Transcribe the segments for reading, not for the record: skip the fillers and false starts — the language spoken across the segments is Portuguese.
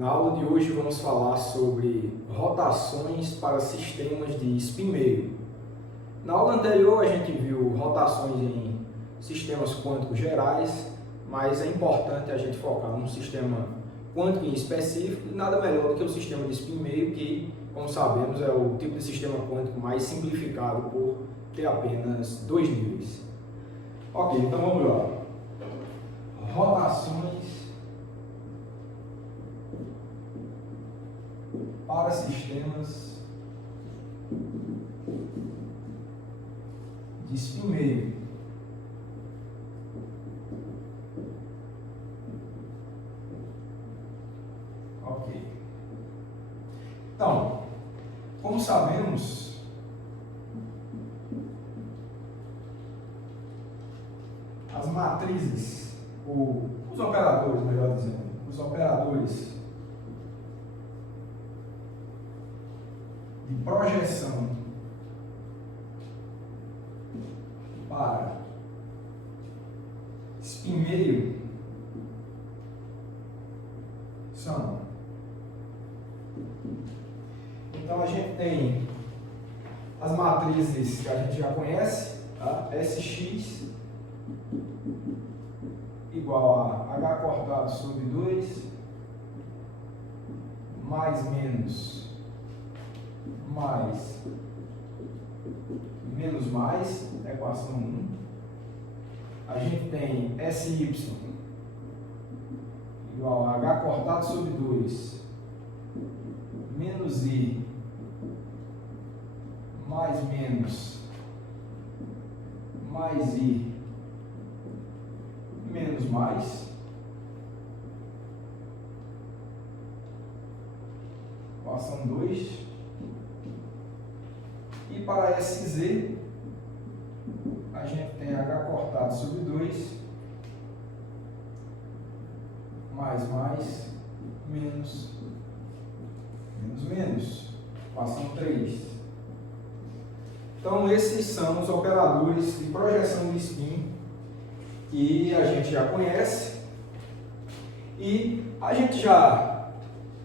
Na aula de hoje vamos falar sobre rotações para sistemas de spin meio. Na aula anterior a gente viu rotações em sistemas quânticos gerais, mas é importante a gente focar num sistema quântico em específico e nada melhor do que o sistema de spin meio, que, como sabemos, é o tipo de sistema quântico mais simplificado por ter apenas dois níveis. Ok, então vamos lá. Rotações para sistemas de spin meio. Ok. Então, como sabemos, as matrizes, os operadores, melhor dizendo, os operadores de projeção para spin meio são. Então a gente tem as matrizes que a gente já conhece, tá? Sx igual a h cortado sobre 2 mais menos mais menos mais, equação 1. A gente tem SY igual a h cortado sobre 2 menos I mais menos mais I menos mais. Equação 2. E para SZ, a gente tem h cortado sobre 2 mais menos menos. Equação 3. Então, esses são os operadores de projeção de spin que a gente já conhece e a gente já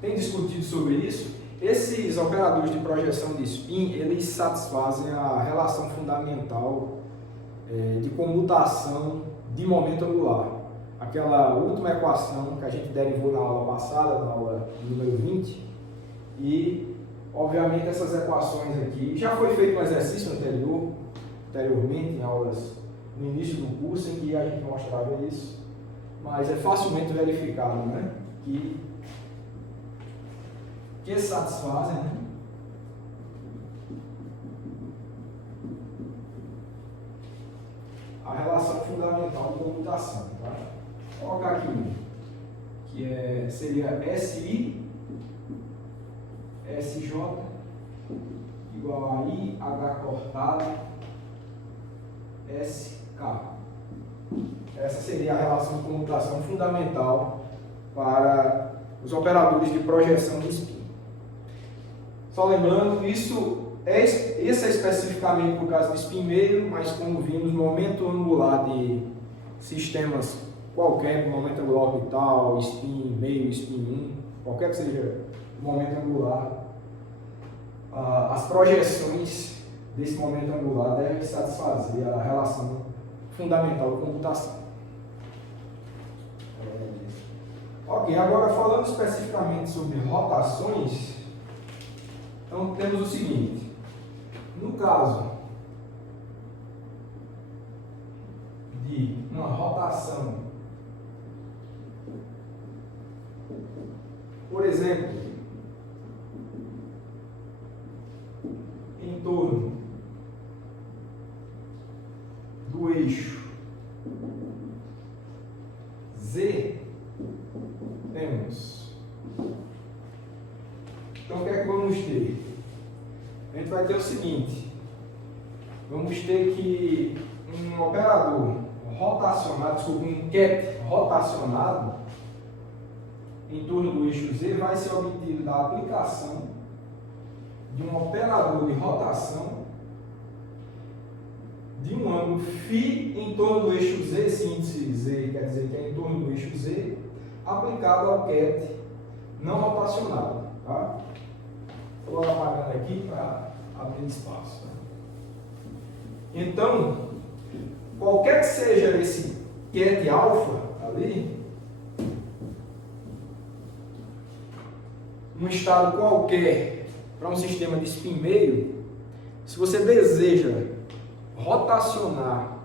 tem discutido sobre isso. Esses operadores de projeção de spin, eles satisfazem a relação fundamental de comutação de momento angular. Aquela última equação que a gente derivou na aula passada, na aula número 20, e obviamente essas equações aqui, já foi feito um exercício anteriormente, em aulas no início do curso, em que a gente mostrava isso, mas é facilmente verificado, né, que satisfazem, né, a relação fundamental de comutação. Tá? Vou colocar aqui um, que seria SI, SJ igual a IH cortado SK. Essa seria a relação de comutação fundamental para os operadores de projeção de spin. Só lembrando, esse é especificamente por causa do spin meio, mas como vimos, momento angular de sistemas qualquer, momento angular orbital, spin meio, spin 1, qualquer que seja o momento angular, as projeções desse momento angular devem satisfazer a relação fundamental de computação. Ok, agora falando especificamente sobre rotações, então temos o seguinte: no caso de uma rotação, por exemplo, em torno do eixo Z, temos. Então, o que é que vamos ter? A gente vai ter o seguinte: vamos ter que um operador rotacionado, um ket rotacionado em torno do eixo Z vai ser obtido da aplicação de um operador de rotação de um ângulo φ em torno do eixo Z, esse índice Z quer dizer que é em torno do eixo Z, aplicado ao ket não rotacionado. Tá? Vou apagando aqui para abrir espaço. Então, qualquer que seja esse ket alfa ali, num estado qualquer, para um sistema de spin meio, se você deseja rotacionar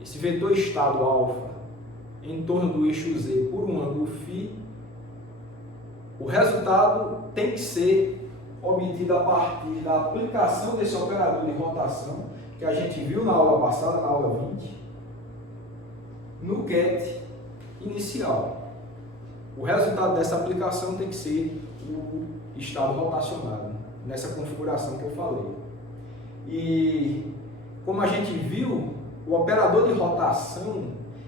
esse vetor estado alfa em torno do eixo Z por um ângulo φ, o resultado tem que ser obtido a partir da aplicação desse operador de rotação que a gente viu na aula passada, na aula 20, no ket inicial. O resultado dessa aplicação tem que ser o estado rotacionado, nessa configuração que eu falei. E como a gente viu, o operador de rotação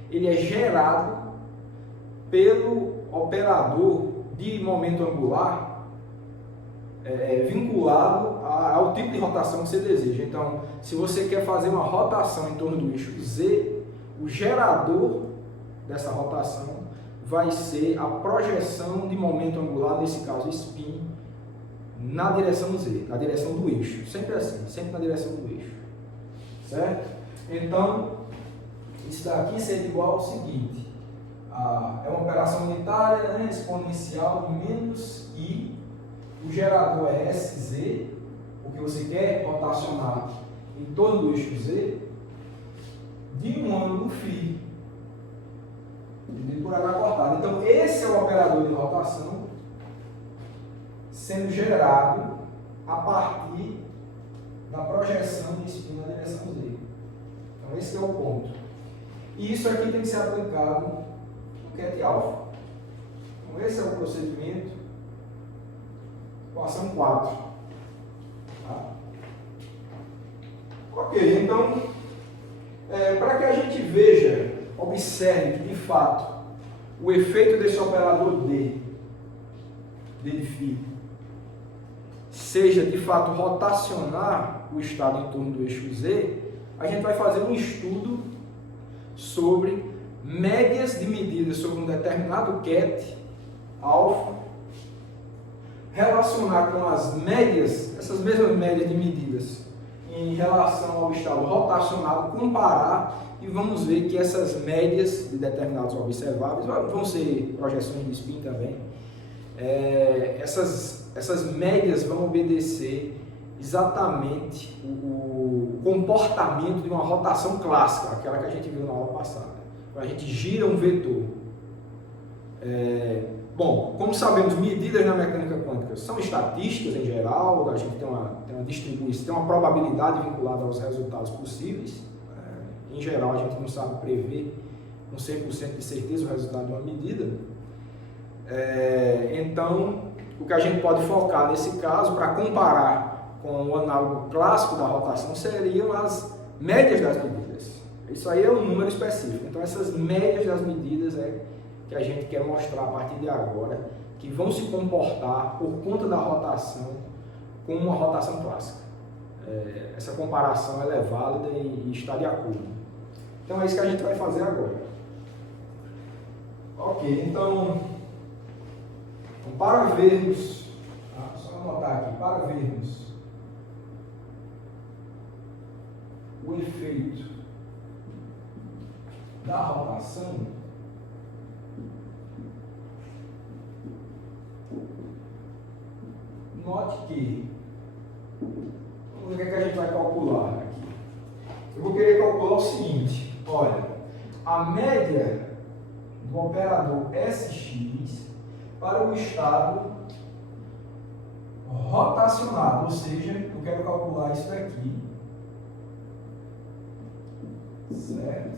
ele é gerado pelo operador de momento angular vinculado ao tipo de rotação que você deseja. Então, se você quer fazer uma rotação em torno do eixo Z, o gerador dessa rotação vai ser a projeção de momento angular, nesse caso spin, na direção Z, na direção do eixo. Sempre assim, sempre na direção do eixo. Certo? Então, isso daqui seria igual ao seguinte. É uma operação unitária, né, exponencial de menos I. O gerador é SZ, porque você quer rotacionar em torno do eixo Z, de um ângulo φ, dividido por H cortado. Então, esse é o operador de rotação sendo gerado a partir da projeção de spin na direção Z. Então, esse é o ponto. E isso aqui tem que ser aplicado no ket alfa. Então, esse é o procedimento. Equação 4. Tá? Ok, então, para que a gente veja, observe que de fato o efeito desse operador D de φ seja de fato rotacionar o estado em torno do eixo Z, a gente vai fazer um estudo sobre médias de medidas sobre um determinado ket alfa, relacionar com as médias, essas mesmas médias de medidas em relação ao estado rotacionado, comparar, e vamos ver que essas médias de determinados observáveis, vão ser projeções de spin também, essas médias vão obedecer exatamente o comportamento de uma rotação clássica, aquela que a gente viu na aula passada. Quando a gente gira um vetor. Bom, como sabemos, medidas na mecânica quântica são estatísticas em geral, a gente tem uma distribuição, tem uma probabilidade vinculada aos resultados possíveis. Em geral, a gente não sabe prever com 100% de certeza o resultado de uma medida. Então, o que a gente pode focar nesse caso, para comparar com o análogo clássico da rotação, seriam as médias das medidas. Isso aí é um número específico. Então, essas médias das medidas que a gente quer mostrar a partir de agora, que vão se comportar por conta da rotação como uma rotação clássica. Essa comparação ela é válida e está de acordo. Então é isso que a gente vai fazer agora. Ok, então para vermos, só anotar aqui, para vermos o efeito da rotação, note que, vamos ver o que a gente vai calcular aqui. Eu vou querer calcular o seguinte, olha, a média do operador SX para o estado rotacionado, ou seja, eu quero calcular isso daqui, certo?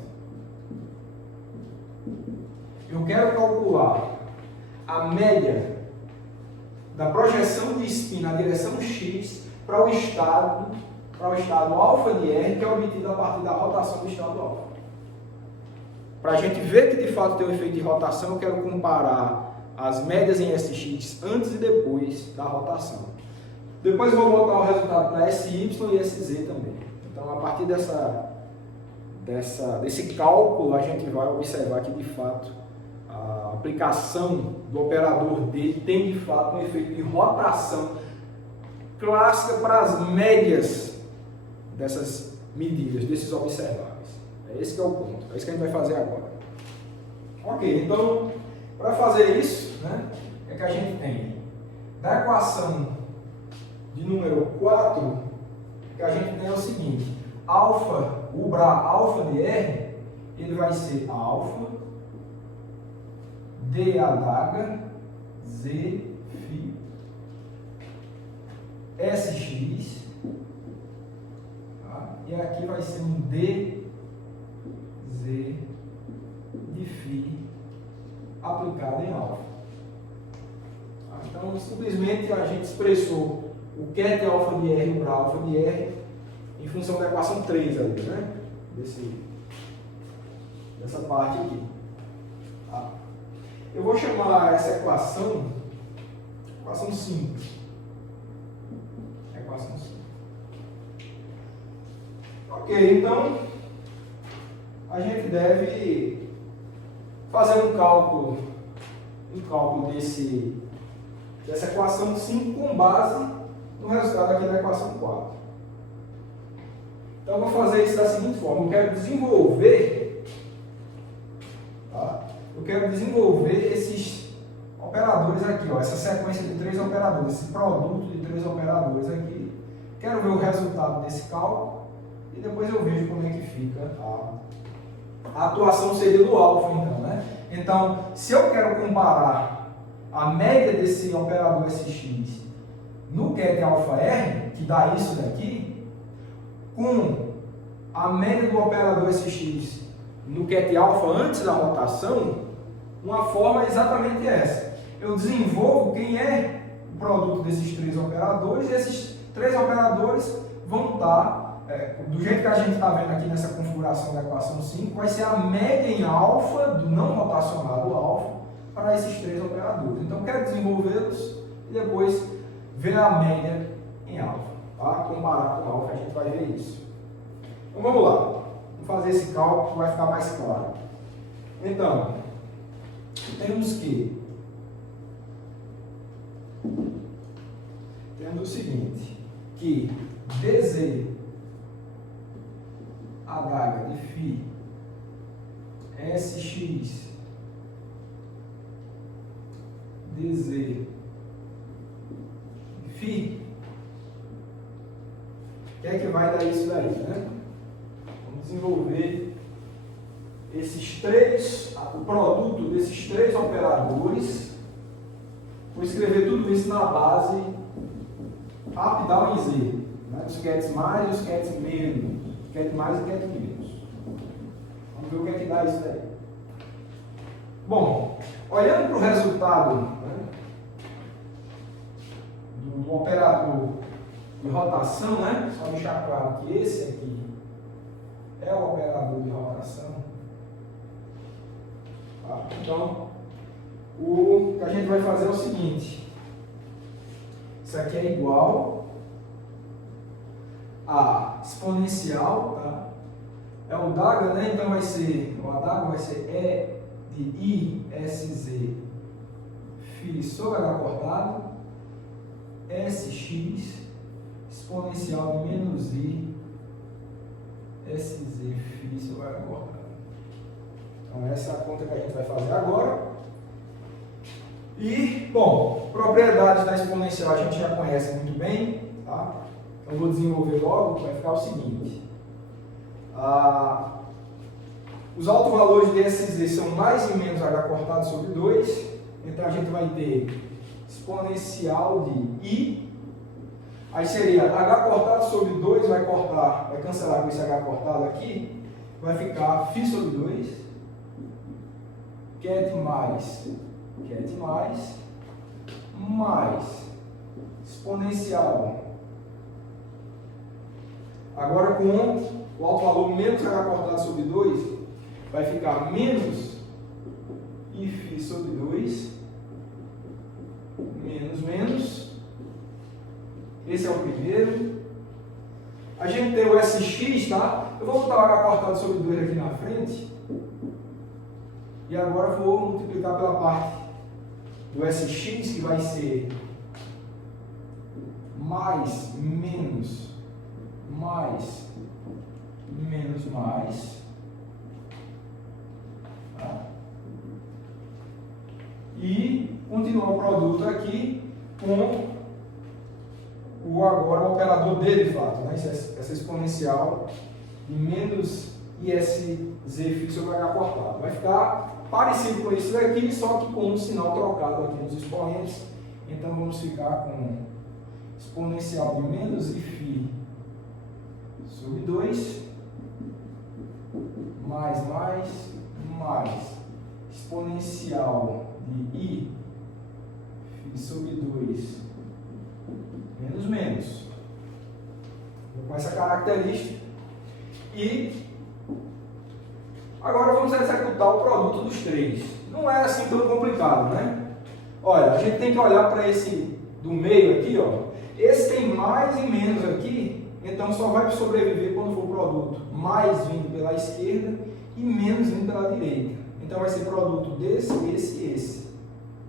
Eu quero calcular a média da projeção de spin na direção X para o estado alfa de R, que é obtido a partir da rotação do estado alfa. Para a gente ver que de fato tem um efeito de rotação, eu quero comparar as médias em SX antes e depois da rotação. Depois eu vou botar o resultado para SY e SZ também. Então, a partir desse cálculo, a gente vai observar que de fato aplicação do operador D tem de fato um efeito de rotação clássica para as médias dessas medidas, desses observáveis. É esse que é o ponto, é isso que a gente vai fazer agora. Ok, então, para fazer isso, né, é que a gente tem da equação de número 4, que a gente tem é o seguinte, alfa, o Bra alfa de R, ele vai ser alfa D adaga Z φ SX, tá? E aqui vai ser um D Z de φ aplicado em alfa. Tá? Então, simplesmente a gente expressou o ket alfa de R e o Bra alfa de R em função da equação 3 ali, né? Dessa parte aqui. Tá? Eu vou chamar essa equação 5. Equação 5. Ok, então a gente deve fazer um cálculo dessa equação 5 com base no resultado aqui da equação 4. Então eu vou fazer isso da seguinte forma, eu quero desenvolver, tá? Eu quero desenvolver esses operadores aqui, ó, essa sequência de 3 operadores, esse produto de 3 operadores aqui. Quero ver o resultado desse cálculo e depois eu vejo como é que fica a atuação seria do alfa, então, né? Então, se eu quero comparar a média desse operador SX no ket alfa R, que dá isso daqui, com a média do operador SX no ket alfa antes da rotação, uma forma é exatamente essa. Eu desenvolvo quem é o produto desses 3 operadores, e esses 3 operadores vão estar, do jeito que a gente está vendo aqui nessa configuração da equação 5, vai ser a média em alfa do não rotacionado alfa para esses 3 operadores. Então, eu quero desenvolvê-los e depois ver a média em alfa. Tá? Comparar com alfa, a gente vai ver isso. Então, vamos lá. Vamos fazer esse cálculo que vai ficar mais claro. Então, temos o seguinte, que dz adaga de φ sx dz φ, que é que vai dar isso daí, né? Vamos desenvolver o produto desses 3 operadores. Vou escrever tudo isso na base up, down e z, né? Os kets mais e os kets menos. Ket mais e ket menos. Vamos ver o que é que dá isso daí. Bom, olhando para o resultado, né, do operador de rotação, né? Só deixar claro que esse aqui é o operador de rotação. Tá? Então, o que a gente vai fazer é o seguinte: isso aqui é igual a exponencial, tá? É o Daga, né? Então vai ser, o Daga vai ser E de ISZ φ sobre H cortado, SX exponencial de menos I SZ φ sobre H cortado. Então essa é a conta que a gente vai fazer agora. E, bom, propriedades da exponencial a gente já conhece muito bem, tá? Então eu vou desenvolver logo, vai ficar o seguinte. Os autovalores de SZ são mais e menos H cortado sobre 2, então a gente vai ter exponencial de I, aí seria H cortado sobre 2, vai cancelar com esse H cortado aqui, vai ficar φ sobre 2, ket mais exponencial. Agora com o autovalor menos H cortado sobre 2, vai ficar menos If sobre 2, menos. Esse é o primeiro. A gente tem o SX, tá? Eu vou botar o H cortado sobre 2 aqui na frente. E agora vou multiplicar pela parte do SX, que vai ser mais, menos, mais. Tá? E continuar o produto aqui com agora o operador D de fato, né? Essa exponencial de menos ISZ φ sobre H cortado. Vai ficar parecido com isso daqui, só que com um sinal trocado aqui nos expoentes. Então vamos ficar com exponencial de menos I φ sobre 2, mais, exponencial de I φ sobre 2, menos. Com essa característica. E agora vamos executar o produto dos três. Não é assim tão complicado, né? Olha, a gente tem que olhar para esse do meio aqui, ó. Esse tem mais e menos aqui, então só vai sobreviver quando for o produto mais vindo pela esquerda e menos vindo pela direita. Então vai ser produto desse, esse e esse.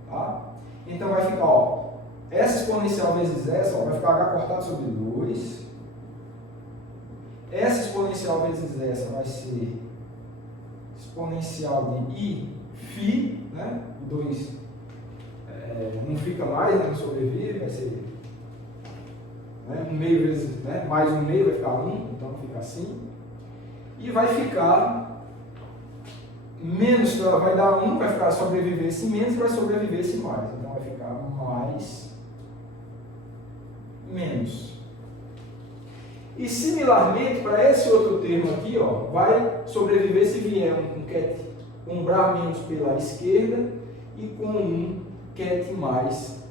Tá? Então vai ficar, ó, essa exponencial vezes essa, ó, vai ficar H cortado sobre 2. Essa exponencial vezes essa vai ser exponencial de I φ, né? 2 não fica mais, né? Não sobrevive, vai ser, né? 1 meio vezes, né? Mais 1 meio vai ficar 1, então fica assim. E vai ficar menos, vai dar 1, vai ficar sobreviver esse menos e vai sobreviver esse mais. Então vai ficar mais, menos. E similarmente, para esse outro termo aqui, ó, vai sobreviver se vier um Bra menos pela esquerda e com um ket mais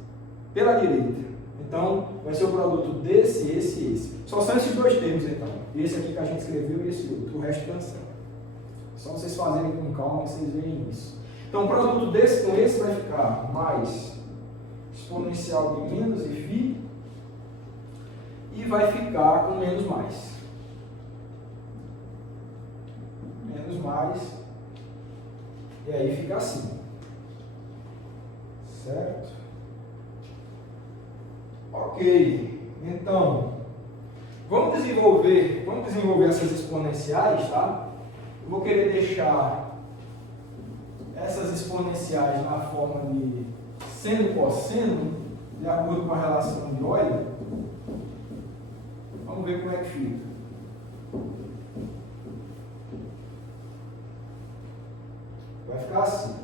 pela direita. Então, vai ser o produto desse, esse e esse. Só são esses dois termos, então. Esse aqui que a gente escreveu e esse outro. O resto cancela. Só vocês fazerem com calma que vocês veem isso. Então, o produto desse com esse vai ficar mais exponencial de menos e φ. E vai ficar com menos mais. Menos mais. E aí fica assim. Certo? Ok. Então, vamos desenvolver essas exponenciais, tá? Eu vou querer deixar essas exponenciais na forma de seno e cosseno, de acordo com a relação de Euler. Vamos ver como é que fica. Vai ficar assim.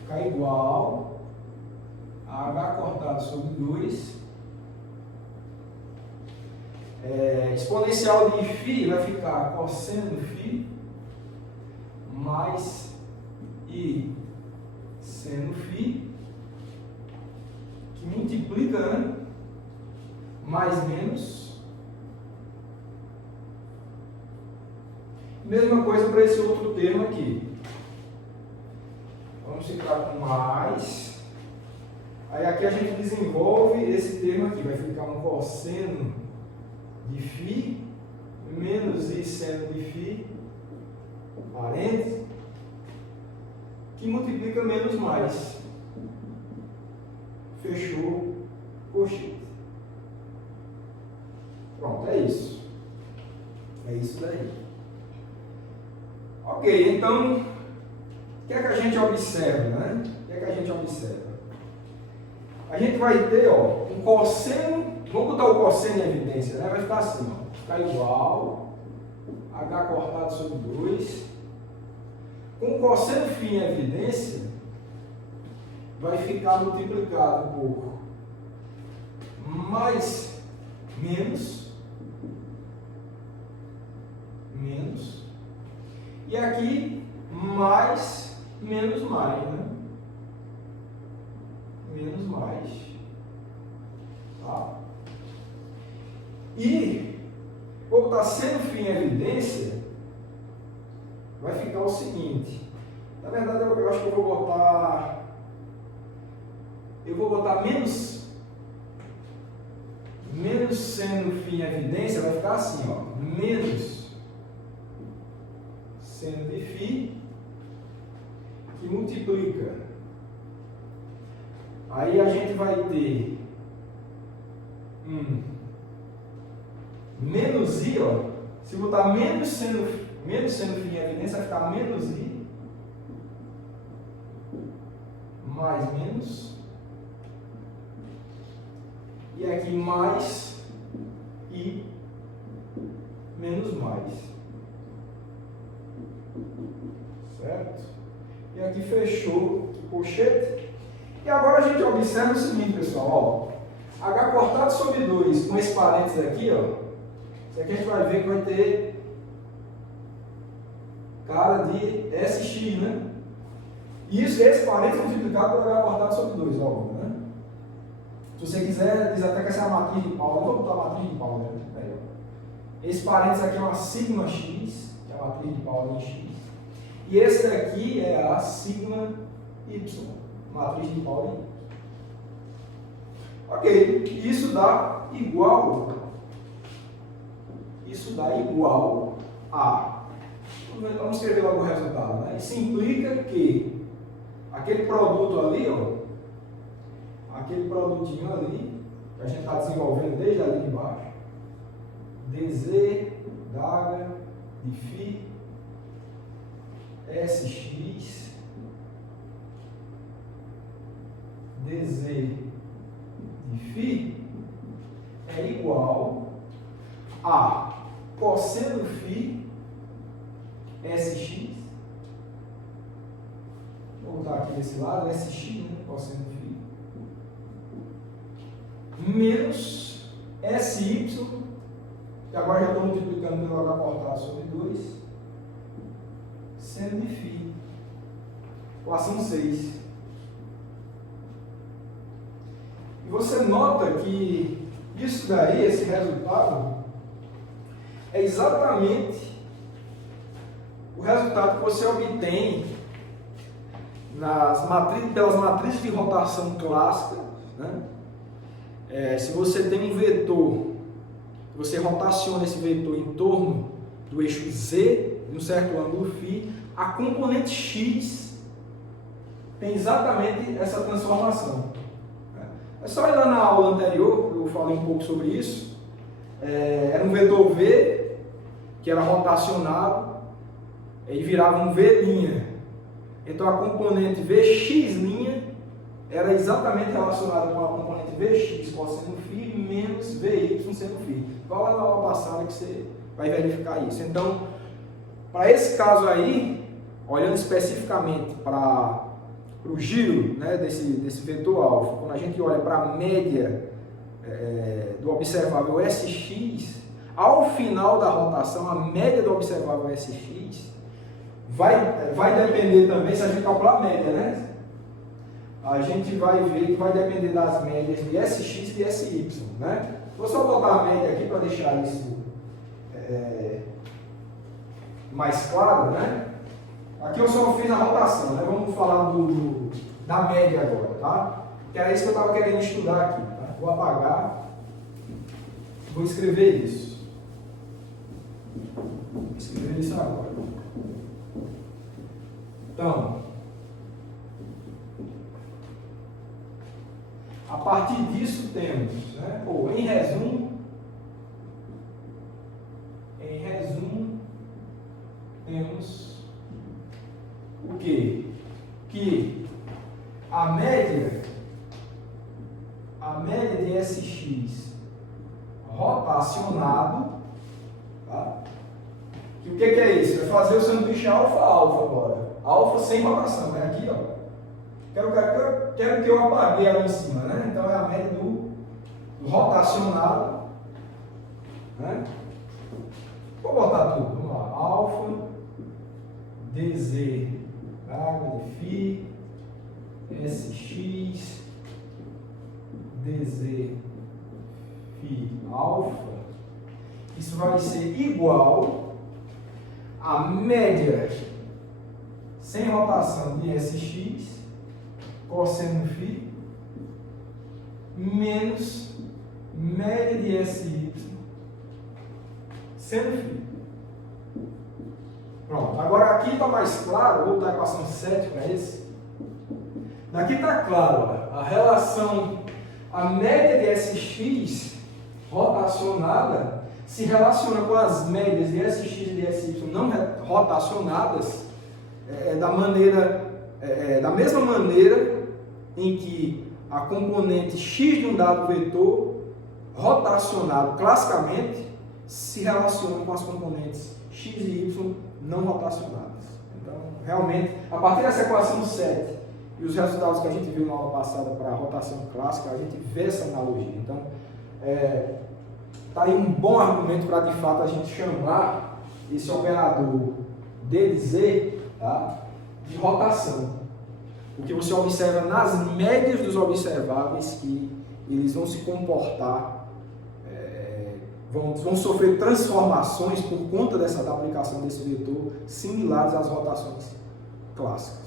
Ficar igual a H cortado sobre 2. Exponencial de φ vai ficar cosseno φ mais I seno φ, que multiplica, né? Mais menos. Mesma coisa para esse outro termo aqui. Vamos ficar com mais. Aí aqui a gente desenvolve esse termo aqui. Vai ficar um cosseno de φ menos I seno de φ, parênteses, que multiplica menos mais. Fechou, colchete. Pronto, é isso. É isso daí. Ok, então, o que é que a gente observa, né? O que é que a gente observa? A gente vai ter, ó, um cosseno, vamos botar o cosseno em evidência, né? Vai ficar assim, ó, ficar igual, H cortado sobre 2. Com o cosseno φ em evidência, vai ficar multiplicado por mais menos, e aqui mais, menos mais, né? Menos mais. Tá? E, vou botar seno φ em evidência, vai ficar o seguinte. Na verdade, eu acho que eu vou botar menos seno φ em evidência, vai ficar assim, ó, menos seno de φ que multiplica. Aí a gente vai ter menos I, ó. Se botar menos sendo φ em evidência, vai ficar menos I mais menos. E aqui mais I menos mais. Certo? E aqui fechou o colchete. E agora a gente observa o seguinte, pessoal. Ó, H cortado sobre 2 com esse parênteses aqui, ó. Isso aqui a gente vai ver que vai ter cara de SX, né? Isso, esse parênteses multiplicado por H cortado sobre 2, óbvio, né? Se você quiser, diz até que essa é a matriz de Pauli. Vou botar a matriz de Pauli, né? Aí, ó. Esse parênteses aqui é uma sigma x, que é a matriz de Pauli em x. E esse daqui é a sigma y, matriz de Pauli. Ok, isso dá igual a. Vamos escrever logo o resultado, né? Isso implica que aquele produto ali, ó, aquele produtinho ali, que a gente está desenvolvendo desde ali de baixo, dz d'H de φ sx dz de φ é igual a cosseno φ sx, vou botar aqui desse lado, sx, né? Cosseno φ, menos sy, que agora já estou multiplicando pelo h cortado sobre 2, seno de φ, equação 6. E você nota que isso daí, esse resultado, é exatamente o resultado que você obtém pelas matrizes de rotação clássicas, né? Se você tem um vetor, você rotaciona esse vetor em torno do eixo Z, em um certo ângulo φ, a componente x tem exatamente essa transformação. É só ir lá na aula anterior, eu falei um pouco sobre isso. Era um vetor V, que era rotacionado, e virava um V'. Então a componente Vx' era exatamente relacionada com a componente Vx cosseno φ menos Vy seno φ. Vai lá na aula passada que você vai verificar isso. Então, para esse caso aí, olhando especificamente para o giro, né, desse vetor alfa, quando a gente olha para a média do observável Sx, ao final da rotação, a média do observável Sx vai depender também, se a gente calcular a média, né? A gente vai ver que vai depender das médias de Sx e Sy, né? Vou só botar a média aqui para deixar isso mais claro, né? Aqui eu só fiz a rotação, né? Vamos falar da média agora, tá? Que era isso que eu estava querendo estudar aqui, tá? Vou apagar, vou escrever isso. Vou escrever isso agora. Então, a partir disso temos, né? Em resumo, temos o quê? Que a média de Sx rotacionado, tá? Que o que é isso? É fazer o sanduíche alfa-alfa agora. Alfa sem rotação, né? Aqui, ó. Quero que eu apaguei ali em cima, né? Então é a média do rotacionado, né? Vou botar tudo, vamos lá. Alfa, dz d'H de φ, sx, dz φ alfa. Isso vai ser igual a média sem rotação de Sx cosseno φ menos média de Sy seno φ. Pronto, agora aqui está mais claro, vou botar a equação 7 para esse. Aqui está claro, ó, a relação, a média de SX rotacionada se relaciona com as médias de SX e de SY não rotacionadas da mesma maneira em que a componente x de um dado vetor rotacionado classicamente se relaciona com as componentes x e y não rotacionadas. Então, realmente, a partir dessa equação 7 e os resultados que a gente viu na aula passada para a rotação clássica, a gente vê essa analogia. Então, está aí um bom argumento para, de fato, a gente chamar esse operador D de Z, tá, de rotação. Porque você observa nas médias dos observáveis que eles vão se comportar, vão sofrer transformações por conta da aplicação desse vetor similares às rotações clássicas.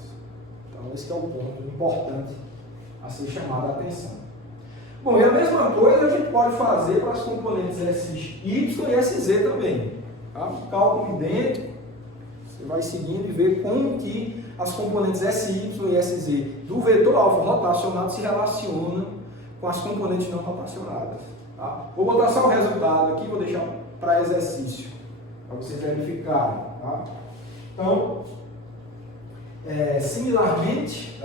Então, esse é o ponto importante a ser chamado a atenção. Bom, e a mesma coisa a gente pode fazer para as componentes SY e SZ também. Tá? Cálculo idêntico, você vai seguindo e vê como que as componentes SY e SZ do vetor alfa rotacionado se relacionam com as componentes não rotacionadas. Tá? Vou botar só o resultado aqui, vou deixar para exercício, para vocês verificarem. Tá? Então, similarmente,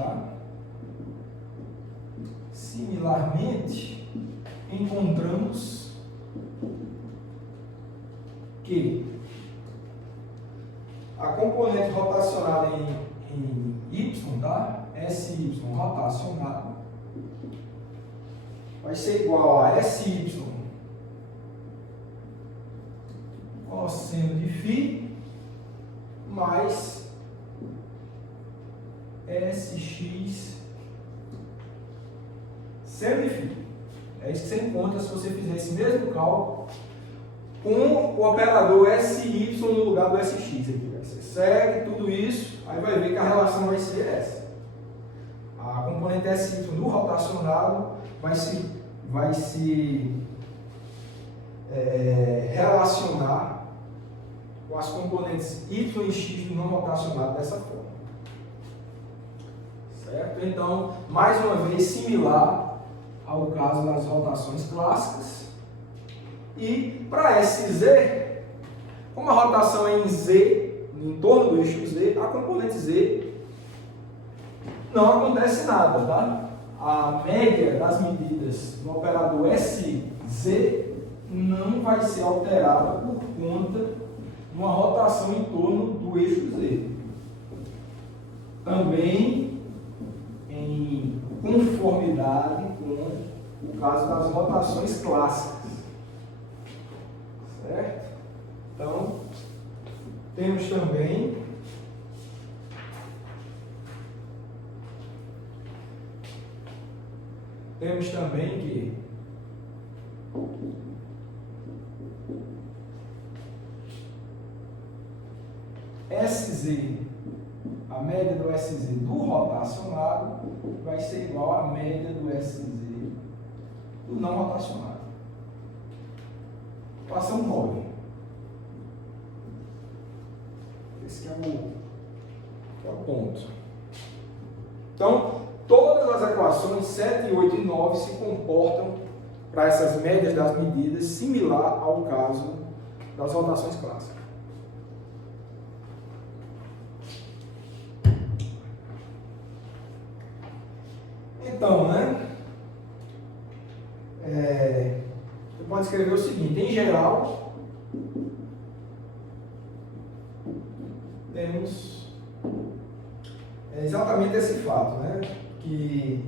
encontramos que a componente rotacionada em Y, tá? SY rotacionado, vai ser igual a SY cosseno de φ mais SX seno de φ. É isso que você encontra se você fizer esse mesmo cálculo com o operador SY no lugar do SX. Aqui. Você segue tudo isso, aí vai ver que a relação vai ser essa. A componente SY no rotacionado vai se relacionar com as componentes Y e X do não rotacionado dessa forma. Certo? Então, mais uma vez, similar ao caso das rotações clássicas. E para SZ, como a rotação é em Z, em torno do eixo Z, a componente Z não acontece nada, tá? A média das medidas no operador SZ não vai ser alterada por conta de uma rotação em torno do eixo Z. Também em conformidade com o caso das rotações clássicas. Certo? Então, temos também que SZ, a média do SZ do rotacionado vai ser igual à média do SZ do não rotacionado. Equação 9. Esse é o ponto. Então, todas as equações 7, 8 e 9 se comportam para essas médias das medidas similar ao caso das rotações clássicas. Então, você pode escrever o seguinte: em geral, temos exatamente esse fato, que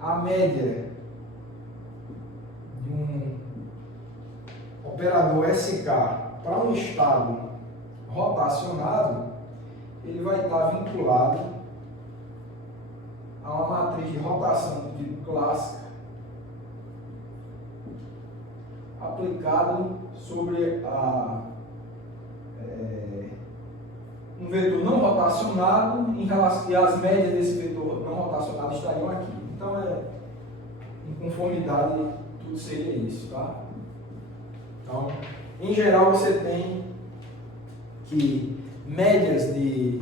a média de um operador SK para um estado rotacionado, ele vai estar vinculado a uma matriz de rotação do tipo clássica aplicado sobre um vetor não rotacionado em relação, e as médias desse vetor não rotacionado estariam aqui. Então, em conformidade, tudo seria isso, tá? Então, em geral, você tem que médias de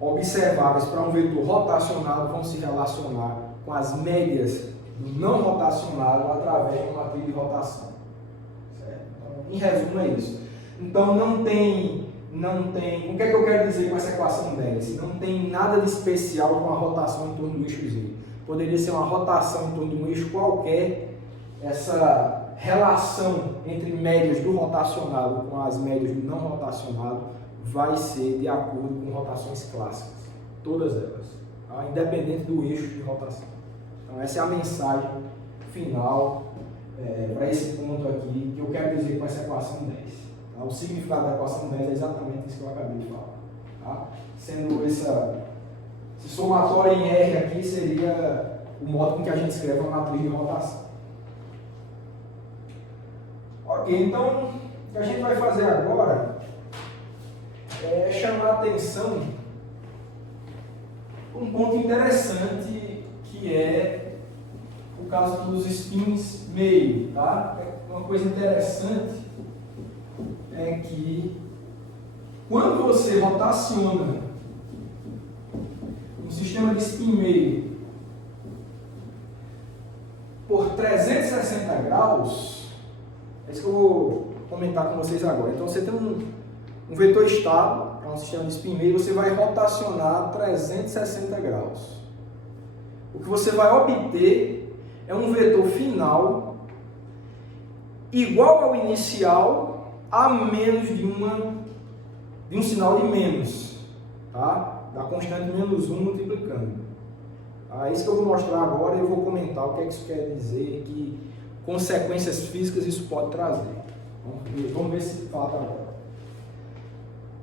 observáveis para um vetor rotacionado vão se relacionar com as médias do não rotacionado através de uma matriz de rotação. Certo? Então, em resumo, é isso. Então, não tem. O que é que eu quero dizer com essa equação 10? Não tem nada de especial com a rotação em torno do eixo Z. Poderia ser uma rotação em torno de um eixo qualquer. Essa relação entre médias do rotacionado com as médias do não rotacionado vai ser de acordo com rotações clássicas. Todas elas. Tá? Independente do eixo de rotação. Então, essa é a mensagem final para esse ponto aqui que eu quero dizer com essa equação 10. Tá? O significado da equação 10 é exatamente isso que eu acabei de falar. Tá? Sendo esse somatório em R aqui seria o modo com que a gente escreve uma matriz de rotação. Ok, então o que a gente vai fazer agora é chamar a atenção para um ponto interessante que é o caso dos spins meio. Tá? Uma coisa interessante é que quando você rotaciona um sistema de spin meio por 360 graus, é isso que eu vou comentar com vocês agora. Então você tem um vetor estável, é um sistema de spin meio, você vai rotacionar 360 graus. O que você vai obter é um vetor final igual ao inicial a menos de um sinal de menos, tá? Da constante menos 1 multiplicando. É isso que eu vou mostrar agora e eu vou comentar o que é que isso quer dizer, que consequências físicas isso pode trazer. Vamos ver se fala agora.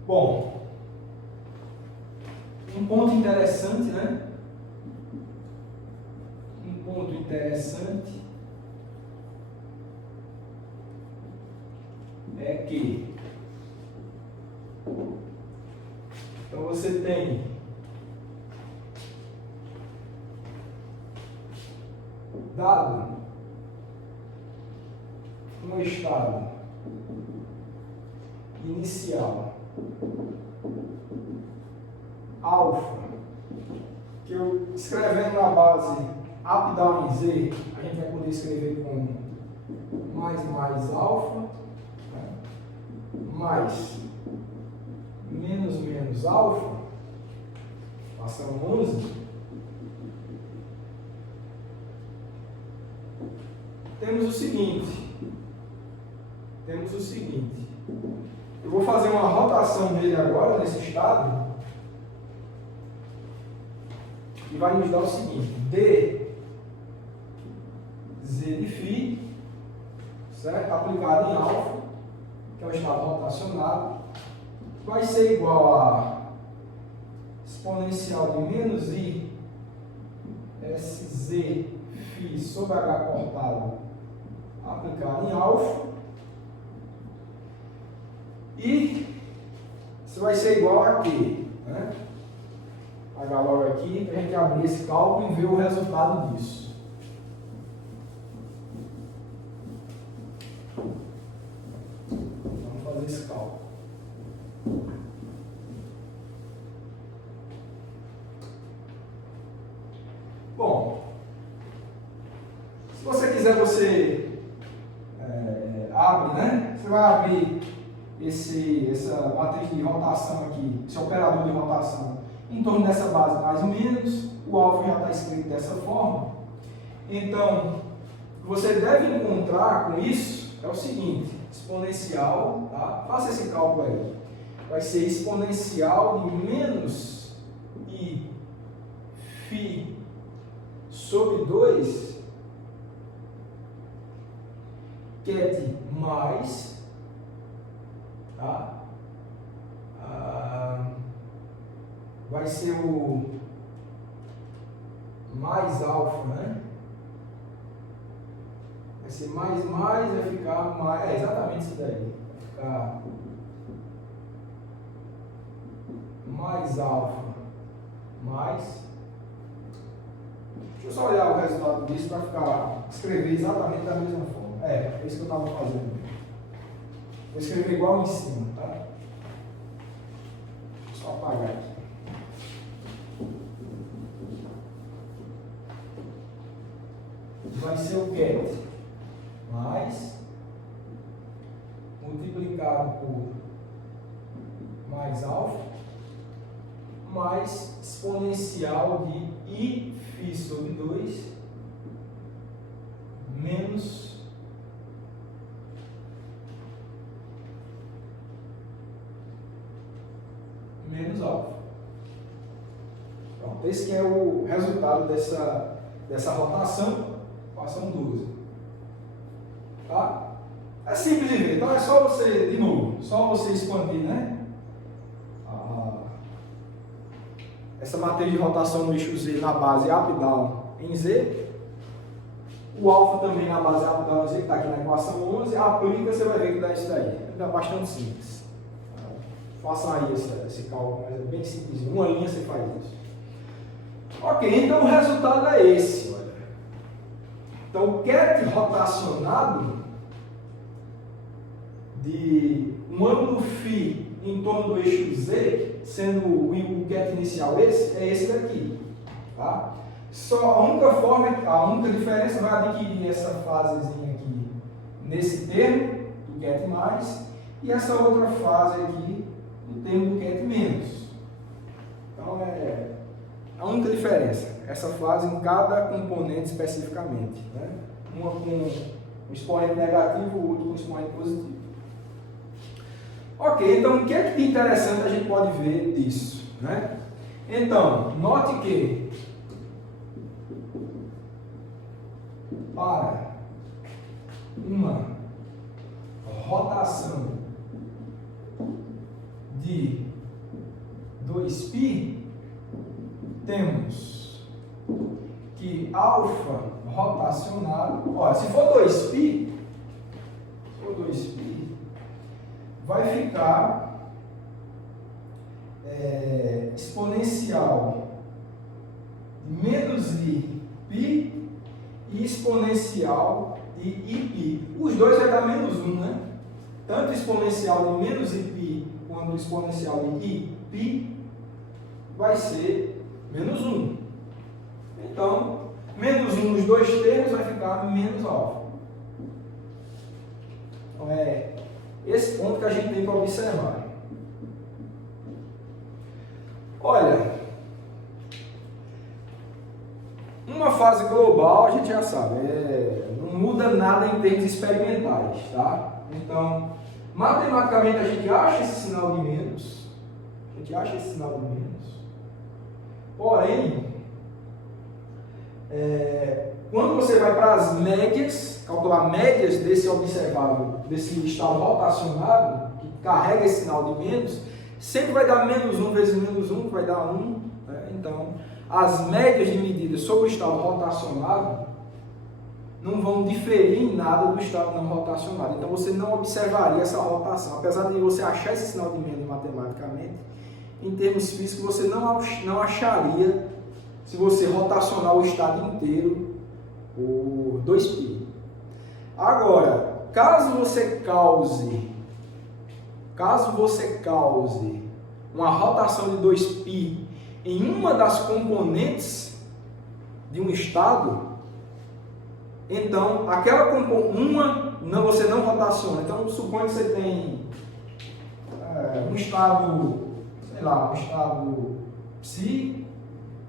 Bom, um ponto interessante, né? Um ponto interessante é que então você tem dado um estado inicial alfa, que eu escrevendo na base up down em Z, a gente vai poder escrever como mais alfa, né? Mais menos alfa, passando 11, temos o seguinte, eu vou fazer uma rotação dele agora, nesse estado, e vai nos dar o seguinte, dz de φ, certo? Aplicado em alfa, que é o estado rotacionado, vai ser igual a exponencial de menos i sz φ sobre h cortado aplicado em alfa, e isso vai ser igual a quê? Né? Pagar logo aqui para a gente abrir esse cálculo e ver o resultado disso. Vamos fazer esse cálculo. Bom, se você quiser, você abre, né? Você vai abrir essa matriz de rotação aqui, esse operador de rotação, em torno dessa base mais ou menos. O alfa já está escrito dessa forma. Então, o que você deve encontrar com isso é o seguinte, exponencial, tá? Faça esse cálculo aí. Vai ser exponencial de menos i φ sobre 2 ket mais, tá? Vai ser o mais alfa, né? Vai ser mais, vai ficar mais, exatamente isso daí. Vai ficar mais alfa, mais. Deixa eu só olhar o resultado disso para escrever exatamente da mesma forma. É isso que eu estava fazendo. Vou escrever igual em cima, tá? Só apagar aqui. Vai ser o cat mais multiplicado por mais alfa mais exponencial de I φ sobre 2 menos alfa. Pronto, esse que é o resultado dessa rotação, equação 12. Tá? É simples de ver, então é só você, de novo, só você expandir, né? Essa matriz de rotação no eixo Z na base up-down em Z, o alfa também na base up-down em Z, que está aqui na equação 11, aplica, você vai ver que dá isso daí. É bastante simples. Façam aí esse cálculo, mas é bem simples. Uma linha você faz isso. Ok, então o resultado é esse. Olha. Então o cat rotacionado de um ângulo φ em torno do eixo Z, sendo o cat inicial é esse daqui. Tá? Só a única diferença vai adquirir essa fasezinha aqui nesse termo do cat mais e essa outra fase aqui no termo do cat menos. Então é a única diferença, essa fase em cada componente especificamente, né? Uma com um expoente negativo, o outro com um expoente positivo. Ok, então o que é que de interessante a gente pode ver disso, né? Então, note que para uma rotação de 2π, temos que alfa rotacionado, olha, se for 2π, vai ficar exponencial de menos Iπ e exponencial de Iπ. Os dois vai dar menos 1, né? Tanto exponencial de menos Iπ quanto exponencial de Iπ vai ser menos 1. Então, menos 1 nos dois termos vai ficar menos alfa. Então, é esse ponto que a gente tem que observar. Olha, uma fase global a gente já sabe, não muda nada em termos experimentais, tá? Então, matematicamente a gente acha esse sinal de menos, porém, quando você vai para as médias, calcular médias desse observável, desse estado rotacionado, que carrega esse sinal de menos, sempre vai dar menos 1 vezes menos 1, que vai dar 1. Né? Então, as médias de medidas sobre o estado rotacionado não vão diferir em nada do estado não rotacionado. Então, você não observaria essa rotação. Apesar de você achar esse sinal de menos matematicamente, em termos físicos, você não acharia, se você rotacionar o estado inteiro, por 2π. Agora, caso você cause uma rotação de 2π em uma das componentes de um estado, então aquela você não rotaciona. Então, suponha que você tem um estado, sei lá, um estado psi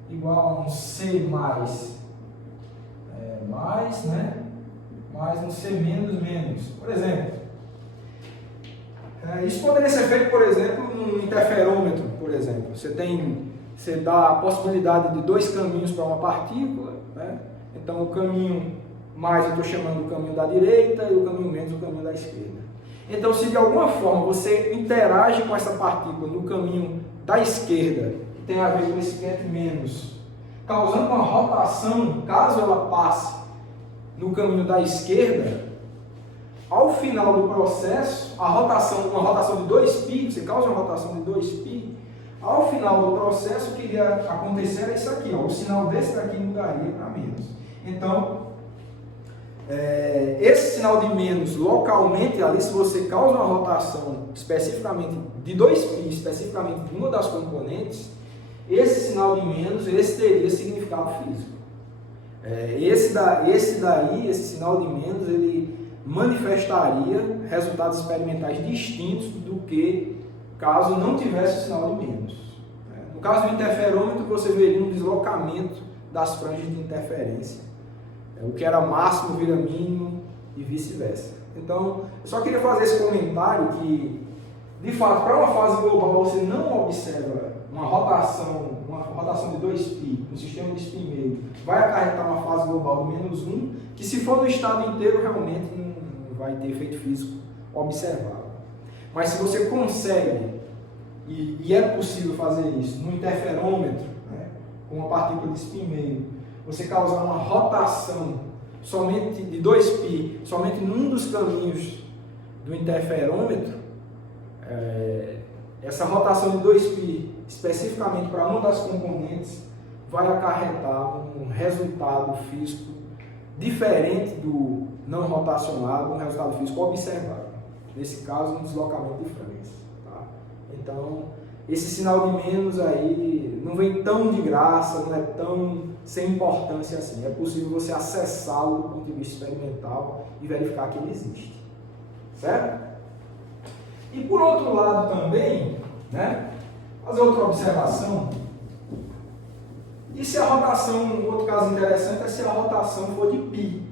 igual a um C mais, né? Mais um C menos. Por exemplo, isso poderia ser feito, por exemplo, num interferômetro, por exemplo. Você dá a possibilidade de dois caminhos para uma partícula, né? Então o caminho mais eu estou chamando o caminho da direita e o caminho menos o caminho da esquerda. Então, se de alguma forma você interage com essa partícula no caminho da esquerda, que tem a ver com esse cat menos, causando uma rotação, caso ela passe no caminho da esquerda, ao final do processo, uma rotação de 2π, você causa uma rotação de 2π, ao final do processo, o que iria acontecer é isso aqui, ó, o sinal desse daqui mudaria para menos. Então, esse sinal de menos localmente ali, se você causa uma rotação especificamente de 2π, especificamente de uma das componentes, esse sinal de menos, esse teria significado físico. Esse sinal de menos, ele manifestaria resultados experimentais distintos do que caso não tivesse o sinal de menos. No caso do interferômetro, você veria um deslocamento das franjas de interferência. O que era máximo vira mínimo e vice-versa. Então, eu só queria fazer esse comentário que, de fato, para uma fase global você não observa uma rotação de 2π, um sistema de spin meio, vai acarretar uma fase global de -1, que se for no estado inteiro realmente não vai ter efeito físico observável. Mas se você consegue, e é possível fazer isso, no interferômetro, né, com uma partícula de spin meio, você causar uma rotação somente de 2π, somente num dos caminhos do interferômetro, essa rotação de 2π especificamente para uma das componentes vai acarretar um resultado físico diferente do não rotacionado, um resultado físico observável. Nesse caso, um deslocamento de franjas. Tá? Então, esse sinal de menos aí não vem tão de graça, não é tão sem importância assim. É possível você acessá-lo do ponto de vista experimental e verificar que ele existe. Certo? E por outro lado também, né, fazer outra observação. E se a rotação, outro caso interessante é se a rotação for de π.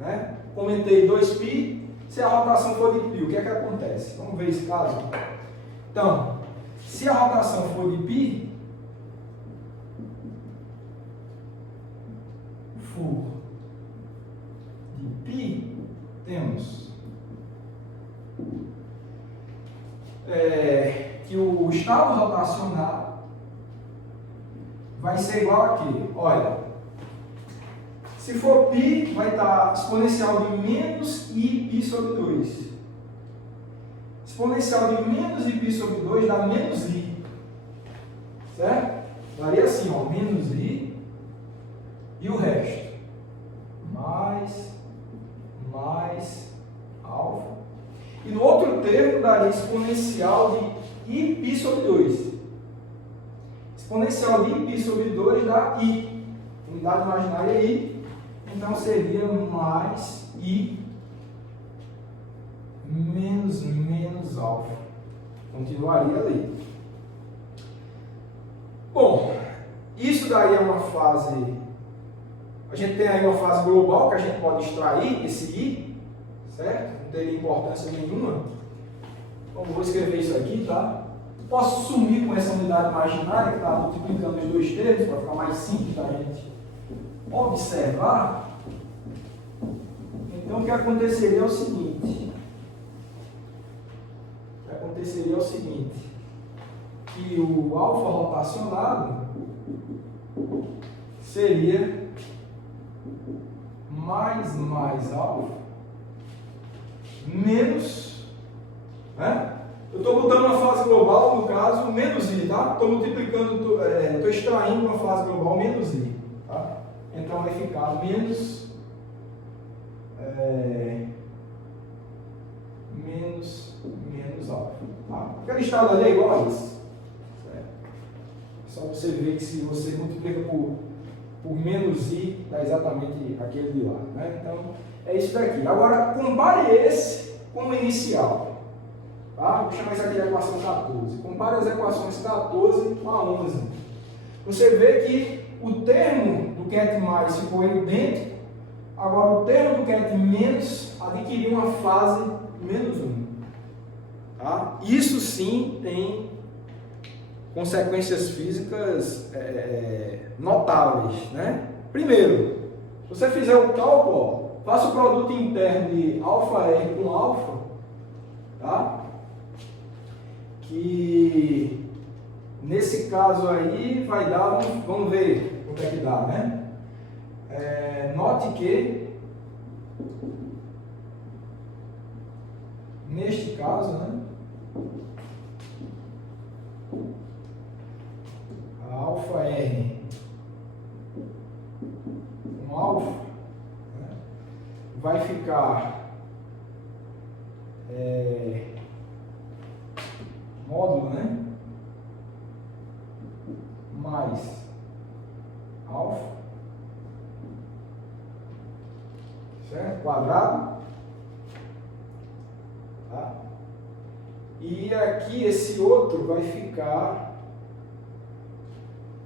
Né? Comentei 2π, se a rotação for de π, o que é que acontece? Vamos ver esse caso. Então, se a rotação for de π, temos que o estado rotacional vai ser igual a quê? Olha, se for π, vai estar exponencial de menos iπ sobre 2. Exponencial de menos iπ sobre 2 dá menos i. Certo? Daria assim, ó, menos i e o resto. Mais alfa. E no outro termo daria exponencial de iπ sobre 2. Exponencial de iπ sobre 2 dá i. Unidade imaginária é i. Então seria mais i menos alfa. Continuaria ali. Bom, isso daí é uma fase. A gente tem aí uma fase global que a gente pode extrair esse i, certo? Não teria importância nenhuma. Então vou escrever isso aqui, tá? Posso sumir com essa unidade imaginária que está multiplicando os dois termos para ficar mais simples da gente observar. Então o que aconteceria é o seguinte. Que o alfa rotacionado seria mais alfa menos, né? Eu estou botando uma fase global, no caso, menos i, tá? Estou multiplicando, estou extraindo uma fase global menos i, tá? Então vai ficar menos alfa, tá? Aquele estado ali é igual a isso. Só você ver que se você multiplica por menos i, dá exatamente aquele de lá, né? Então, é isso daqui. Agora, compare esse com o inicial. Tá? Vou chamar isso aqui de equação 14. Compare as equações 14 com a 11. Você vê que o termo do QET mais ficou idêntico, agora o termo do QET menos adquiriu uma fase menos 1. Tá? Isso sim tem consequências físicas notáveis, né? Primeiro, se você fizer o cálculo, ó, faça o produto interno de αr com alfa, tá? Que nesse caso aí vai dar, vamos ver o que é que dá, né? Note que neste caso, né? Alfa R com alfa, né, vai ficar módulo, né? Mais alfa, certo? Quadrado, tá? E aqui esse outro vai ficar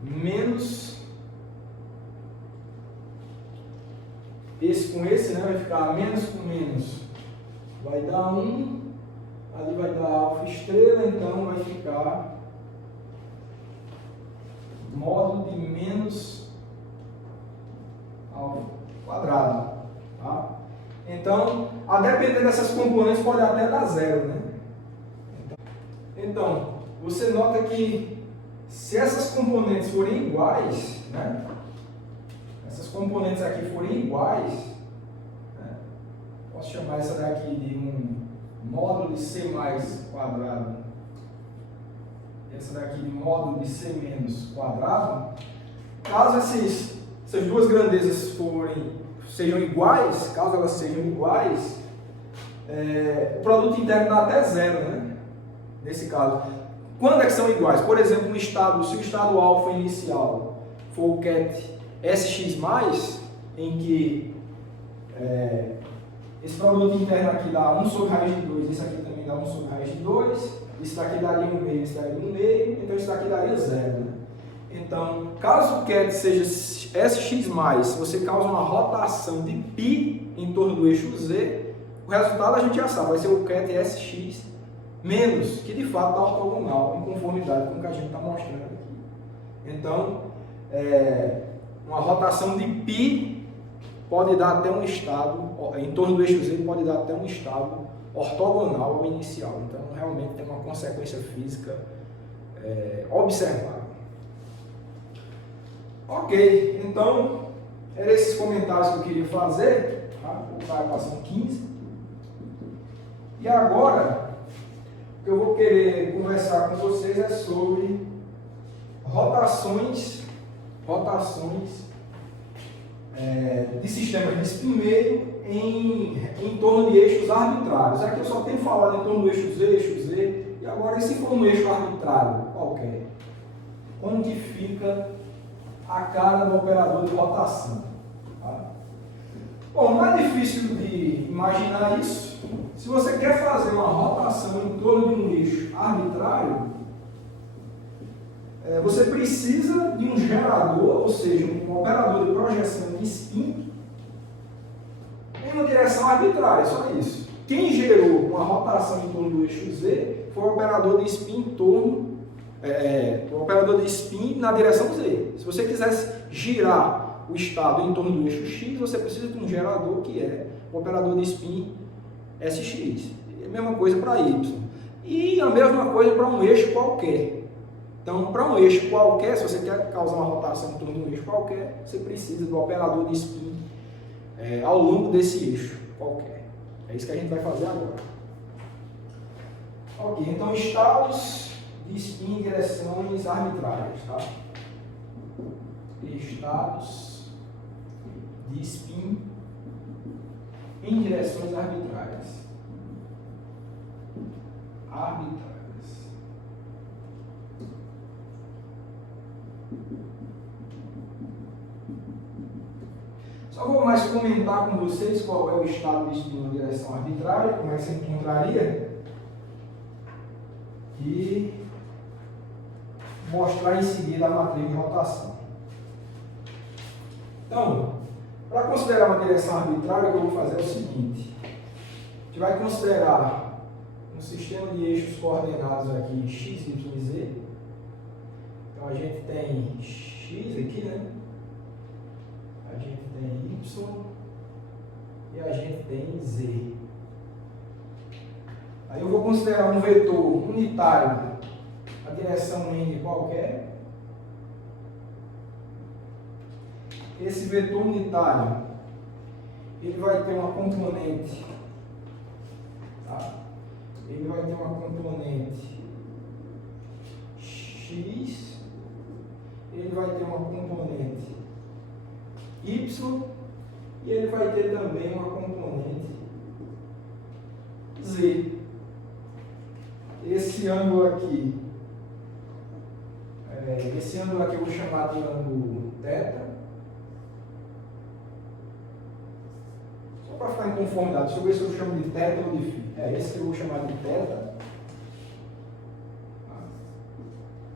menos esse com esse, né? Vai ficar menos com menos, vai dar 1, ali vai dar alfa estrela, então vai ficar módulo de menos alfa quadrado, tá? Então, a depender dessas componentes pode até dar zero, né? Então, você nota que se essas componentes forem iguais, né? Essas componentes aqui forem iguais, né? Posso chamar essa daqui de um módulo de C mais quadrado, essa daqui de módulo de C menos quadrado. Caso essas duas grandezas sejam iguais, caso elas sejam iguais, o produto interno dá até zero, né? Nesse caso. Quando é que são iguais? Por exemplo, se o estado alfa inicial for o ket Sx+, em que esse produto interno aqui dá 1 sobre raiz de 2, esse aqui também dá 1 sobre raiz de 2, isso daqui daria 1,5, isso daria 1,5, então isso daqui daria 0, né? Então, caso o ket seja Sx+, você causa uma rotação de π em torno do eixo Z, o resultado a gente já sabe, vai ser o ket Sx menos, que de fato está ortogonal, em conformidade com o que a gente está mostrando aqui. Então, uma rotação de π pode dar até um estado, em torno do eixo Z, pode dar até um estado ortogonal ao inicial. Então, realmente tem uma consequência física observável. Ok, então, eram esses comentários que eu queria fazer, tá? Vou passar 15. E agora, o que eu vou querer conversar com vocês é sobre rotações de sistemas de spin meio em torno de eixos arbitrários. Aqui eu só tenho falado em torno do eixo Z, e agora, e se for um eixo arbitrário qualquer? Como que fica a cara do operador de rotação? Tá? Bom, não é difícil de imaginar isso. Se você quer fazer uma rotação em torno de um eixo arbitrário, você precisa de um gerador, ou seja, um operador de projeção de spin em uma direção arbitrária, só isso. Quem gerou uma rotação em torno do eixo Z foi o operador de spin em torno, o operador de spin na direção Z. Se você quisesse girar o estado em torno do eixo X, você precisa de um gerador que é o operador de spin SX. A mesma coisa para Y. E a mesma coisa para um eixo qualquer. Então, para um eixo qualquer, se você quer causar uma rotação em torno de um eixo qualquer, você precisa do operador de spin ao longo desse eixo qualquer. É isso que a gente vai fazer agora. Ok, então estados de spin em direções arbitrárias, tá? Estados de spin em direções arbitrárias. Só vou mais comentar com vocês qual é o estado de spin em direção arbitrária, como é que se encontraria, e mostrar em seguida a matriz de rotação. Então, para considerar uma direção arbitrária, o que eu vou fazer é o seguinte: a gente vai considerar um sistema de eixos coordenados aqui x, y e z. Então a gente tem x aqui, né? A gente tem y e a gente tem z. Aí eu vou considerar um vetor unitário, a direção n qualquer. Esse vetor unitário, ele vai ter uma componente, tá? Ele vai ter uma componente x, ele vai ter uma componente y e ele vai ter também uma componente Z. Esse ângulo aqui eu vou chamar de ângulo θ. Só para ficar em conformidade, deixa eu ver se eu chamo de θ ou de φ. É esse que eu vou chamar de θ.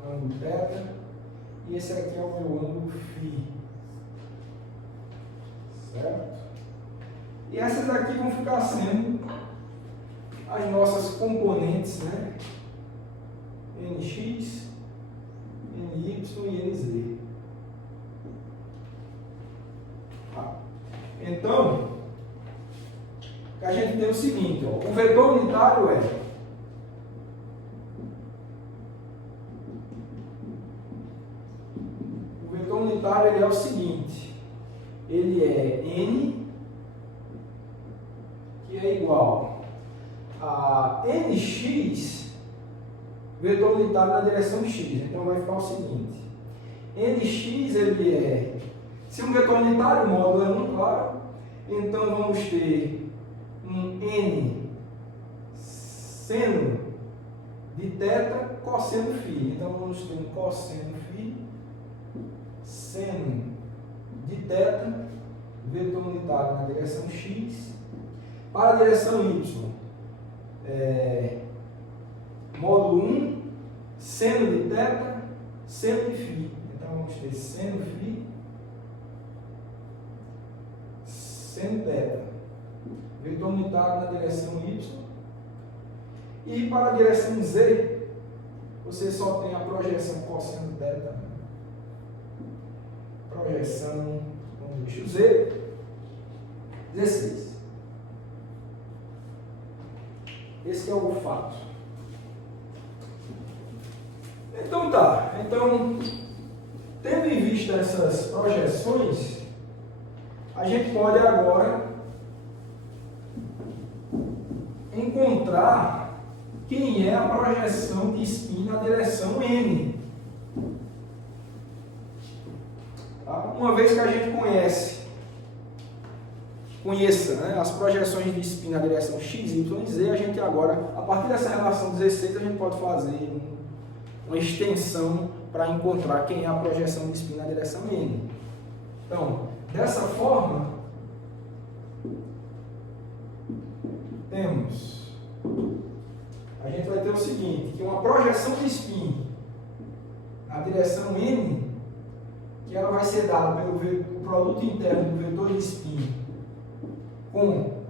Ângulo θ. E esse aqui é o meu ângulo φ. Certo? E essas daqui vão ficar sendo as nossas componentes, né? NX, NY e NZ. Então, a gente tem o seguinte, ó, o vetor unitário ele é o seguinte, ele é N, que é igual a NX, vetor unitário na direção X. Então vai ficar o seguinte, NX ele é, se um vetor unitário, o módulo é 1, claro, então vamos ter um N seno de θ cosseno φ. Então vamos ter um cosseno φ seno de θ, vetor unitário na direção X, para a direção Y, módulo 1, seno de θ, seno de φ. Então vamos ter seno φ, seno θ, vetor unitário na direção Y. E para a direção Z, você só tem a projeção cosseno θ, projeção no eixo Z, 16. Esse é o fato. Então tá, tendo em vista essas projeções, a gente pode agora encontrar quem é a projeção de spin na direção N. Tá? Uma vez que a gente conheça, né, as projeções de spin na direção X, Y e Z, a gente agora, a partir dessa relação 16, a gente pode fazer uma extensão para encontrar quem é a projeção de spin na direção N. Então, dessa forma, a gente vai ter o seguinte, que uma projeção de spin na direção N, que ela vai ser dada pelo produto interno do vetor de spin com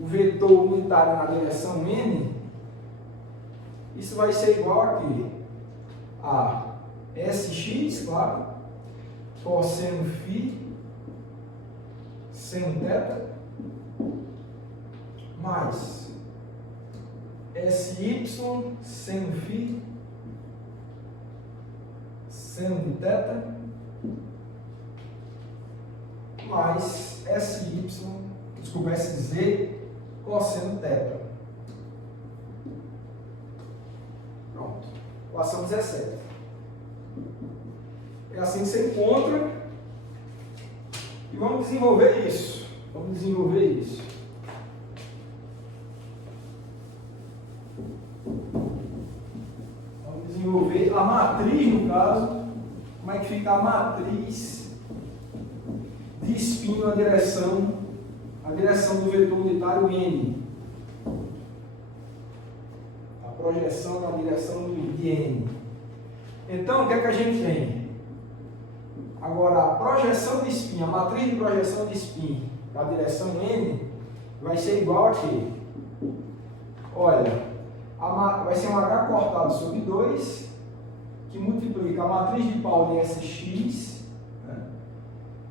o vetor unitário na direção N, isso vai ser igual aqui a SX, claro, cosseno φ, seno θ, mais SY, seno φ, seno de θ, mais SZ, cosseno θ. Pronto. Equação 17. É assim que você encontra. E vamos desenvolver isso. Vamos desenvolver a matriz, no caso. Como é que fica a matriz de spin na direção do vetor unitário N. A projeção na direção de N. Então, o que é que a gente tem? Agora, a projeção de spin, a matriz de projeção de spin para a direção N vai ser igual a quê? Olha, vai ser um H cortado sobre 2, que multiplica a matriz de Pauli em SX, né,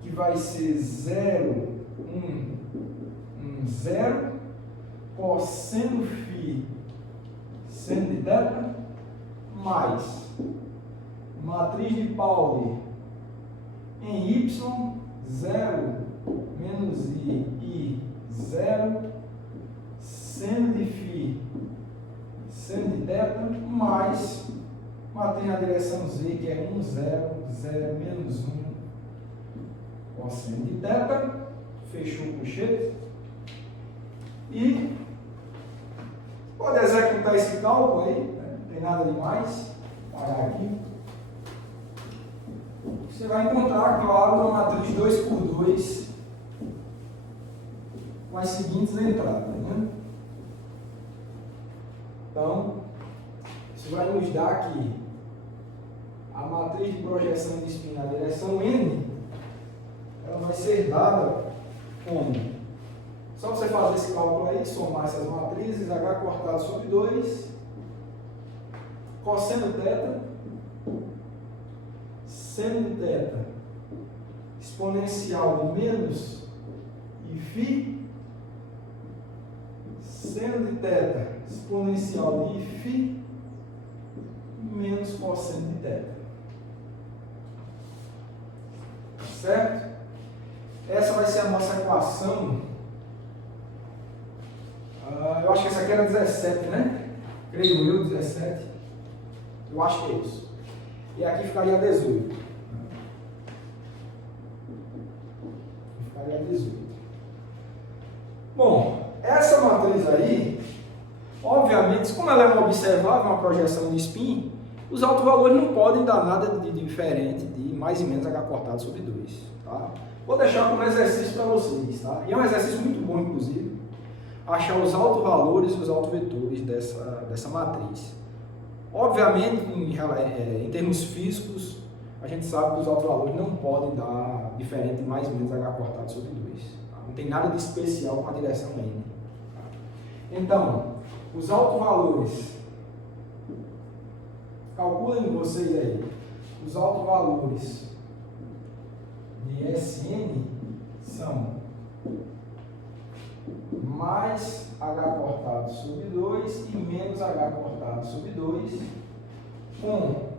que vai ser 0, 0, cosseno φ, seno de θ, mais matriz de Pauli em Y, 0, menos I, 0, seno de φ, seno de θ, mais matriz na direção Z, que é 1, 0, 0, menos 1, cosseno de θ, fechou o colchete. E pode executar esse cálculo aí, né? Não tem nada demais. Vou olhar aqui. Você vai encontrar, claro, uma matriz 2x2 com as seguintes entradas, né? Então, isso vai nos dar aqui a matriz de projeção de spin na direção N, ela vai ser dada como? Só você fazer esse cálculo aí, somar essas matrizes, H cortado sobre 2, cosseno θ, seno de θ, exponencial de menos Φ, seno de θ, exponencial de Φ, menos cosseno de θ. Certo? Essa vai ser a nossa equação. Eu acho que essa aqui era 17, né? Creio eu, 17. Eu acho que é isso. E aqui ficaria 18. Ficaria 18. Bom, essa matriz aí, obviamente, como ela é uma observável, uma projeção de spin, os autovalores não podem dar nada de diferente de mais e menos H cortado sobre 2. Tá? Vou deixar como exercício para vocês. Tá? E é um exercício muito bom, inclusive, achar os autovalores e os autovetores dessa matriz. Obviamente, em termos físicos, a gente sabe que os autovalores não podem dar diferente de mais ou menos H cortado sobre 2. Tá? Não tem nada de especial com a direção N. Tá? Então, os autovalores, calculem vocês aí, os autovalores de Sn são mais H cortado sobre 2 e menos H cortado sobre 2 com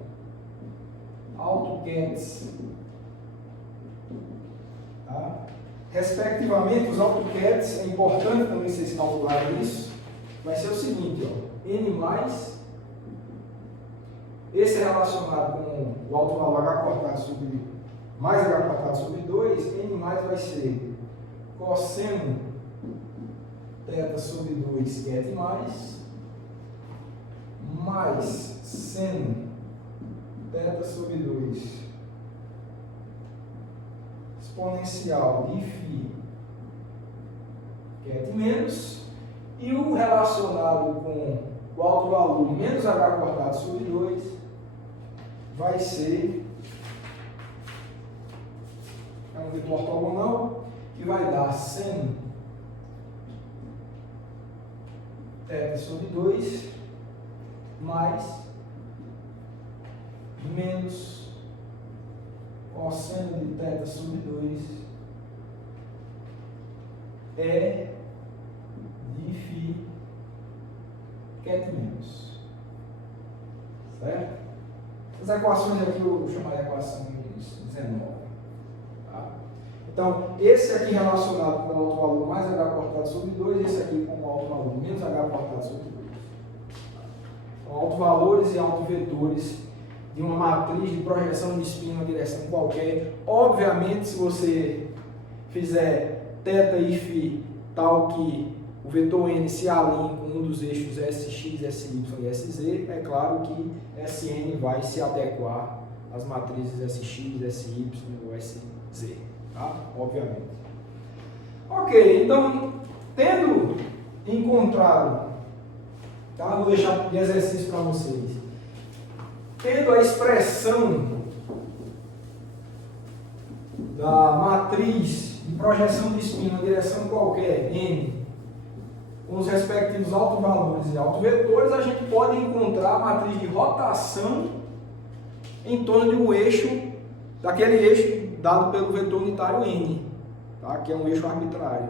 AutoCADs. Tá? Respectivamente, os AutoCADs, é importante também vocês calcularem isso, vai ser o seguinte, ó, N mais, esse é relacionado com o autovalor H cortado sobre mais H cortado sobre 2, N mais vai ser cosseno θ sobre 2 get mais seno θ sobre 2 exponencial de φ get menos, e o relacionado com o autovalor menos H cortado sobre 2 vai ser um vetor ortogonal que vai dar seno θ sobre 2 mais menos cosseno de θ sobre 2 é de φ get menos. Certo? Essas equações aqui eu chamaria equação 19. Tá? Então, esse aqui relacionado com o autovalor mais H cortado sobre 2, esse aqui com o autovalor menos H cortado sobre 2. Então, autovalores e autovetores de uma matriz de projeção de spin em uma direção qualquer. Obviamente, se você fizer θ e φ tal que o vetor N se alinhe com um dos eixos SX, SY e SZ, é claro que Sn vai se adequar às matrizes SX, SY ou SZ. Tá? Obviamente. Ok, então, tendo encontrado, tá? Vou deixar de exercício para vocês, tendo a expressão da matriz de projeção de spin na direção qualquer, N, com os respectivos autovalores e autovetores, a gente pode encontrar a matriz de rotação em torno de um eixo, daquele eixo dado pelo vetor unitário N, tá? Que é um eixo arbitrário.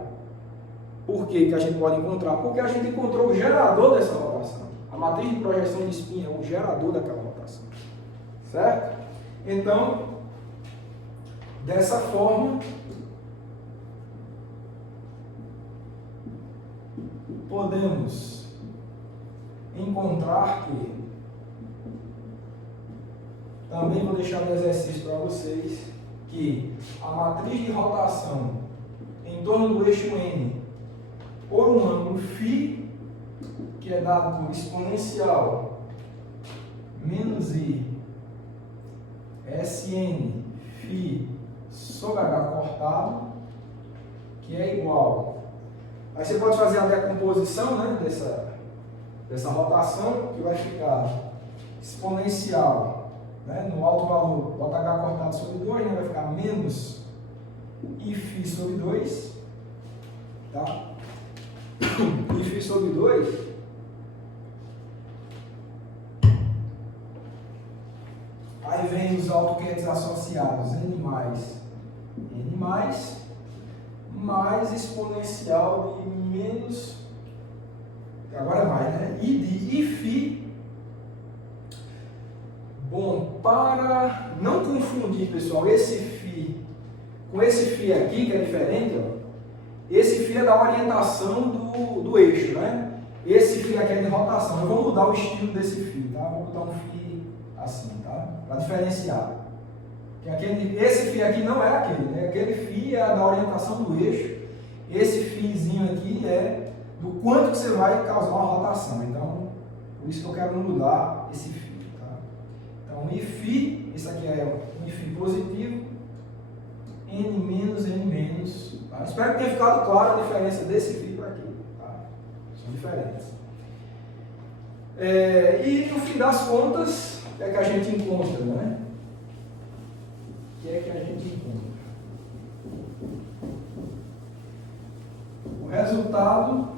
Por que a gente pode encontrar? Porque a gente encontrou o gerador dessa rotação. A matriz de projeção de spin é o gerador daquela rotação. Certo? Então, dessa forma, podemos encontrar que, também vou deixar no exercício para vocês, que a matriz de rotação em em torno do eixo N por um ângulo φ, que é dado por exponencial menos I Sn φ sobre H cortado, que é igual. Aí você pode fazer a decomposição, né, dessa rotação, que vai ficar exponencial, né, no alto valor, bota H cortado sobre 2, né, vai ficar menos I φ sobre 2, tá? I φ sobre 2 aí vem os autoquetes associados, N mais exponencial de menos, agora é mais, né? I de I φ. Bom, para não confundir, pessoal, esse φ com esse φ aqui, que é diferente, ó, esse φ é da orientação do eixo, né? Esse φ aqui é de rotação. Eu vou mudar o estilo desse φ, tá? Vou botar um φ assim, tá? Para diferenciar. Esse φ aqui não é aquele, né? Aquele φ é da orientação do eixo. Esse φzinho aqui é do quanto que você vai causar uma rotação. Então, por isso que eu quero mudar esse φ, tá? Então, I φ, isso aqui é um I φ positivo, N menos, tá? Espero que tenha ficado claro a diferença desse φ para aqui, tá? São diferentes. E no fim das contas, o que é que a gente encontra, né? O que é que a gente encontra? O resultado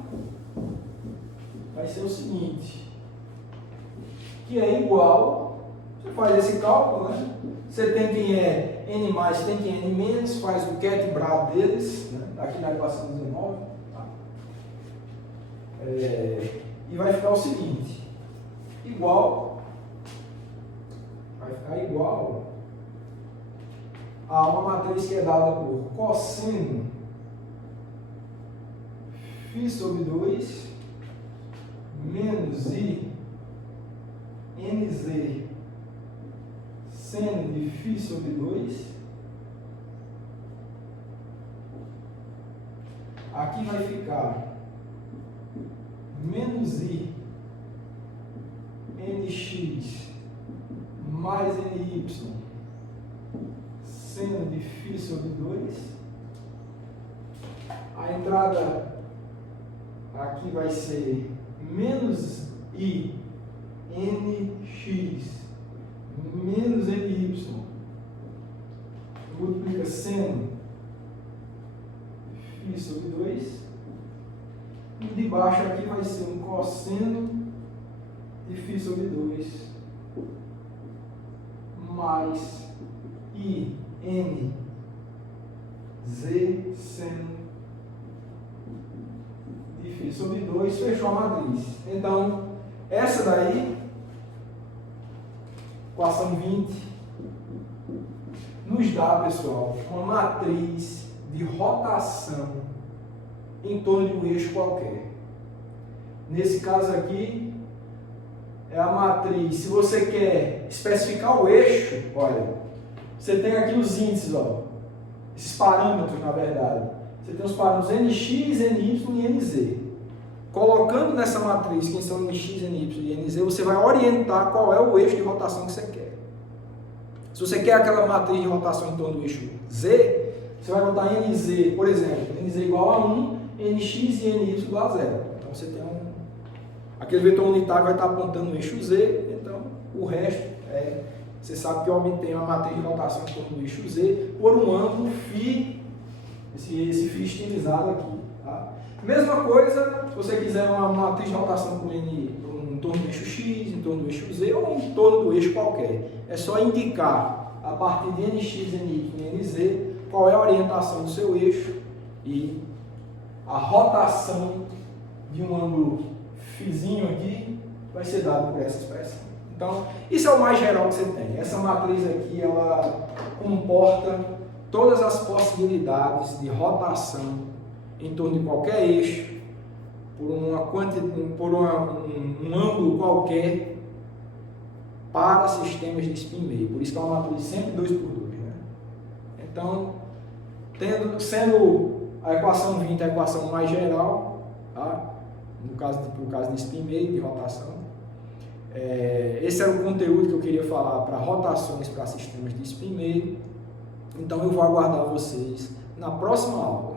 vai ser o seguinte, que é igual, você faz esse cálculo, né? Você tem quem é N+, tem quem é N-, faz o quebrado deles, né? Aqui na equação 19, tá? E vai ficar o seguinte, vai ficar igual a uma matriz que é dada por cosseno φ sobre 2 menos I NZ seno de φ sobre 2. Aqui vai ficar menos I NX mais NY seno de φ sobre 2. A entrada aqui vai ser menos I NX menos NY multiplica seno φ sobre 2. E de baixo aqui vai ser um cosseno de φ sobre 2 mais I N Z seno de φ sobre 2, fechou a matriz. Então, essa daí, equação 20, nos dá, pessoal, uma matriz de rotação em torno de um eixo qualquer. Nesse caso aqui, é a matriz. Se você quer especificar o eixo, olha, você tem aqui os índices, ó, esses parâmetros, na verdade. Você tem os parâmetros NX, NY e NZ. Colocando nessa matriz quem são NX, NY e NZ, você vai orientar qual é o eixo de rotação que você quer. Se você quer aquela matriz de rotação em torno do eixo Z, você vai botar NZ, por exemplo, NZ igual a 1, NX e NY igual a 0. Então você tem aquele vetor unitário vai estar apontando o eixo Z, então o resto você sabe que eu obtenho a matriz de rotação em torno do eixo Z por um ângulo φ, esse φ estilizado aqui. Tá? Mesma coisa, se você quiser uma matriz de rotação com em torno do eixo X, em torno do eixo Z ou em torno do eixo qualquer. É só indicar a partir de NX, NY e NZ qual é a orientação do seu eixo e a rotação de um ângulo φzinho aqui vai ser dado por essa expressão. Então, isso é o mais geral que você tem. Essa matriz aqui, ela comporta todas as possibilidades de rotação em torno de qualquer eixo, por um ângulo qualquer, para sistemas de spin meio. Por isso que é uma matriz sempre 2x2. Né? Então, sendo A equação 20 é a equação mais geral, tá? No caso de spin meio, de rotação. Esse era o conteúdo que eu queria falar para rotações para sistemas de spin meio. Então eu vou aguardar vocês na próxima aula.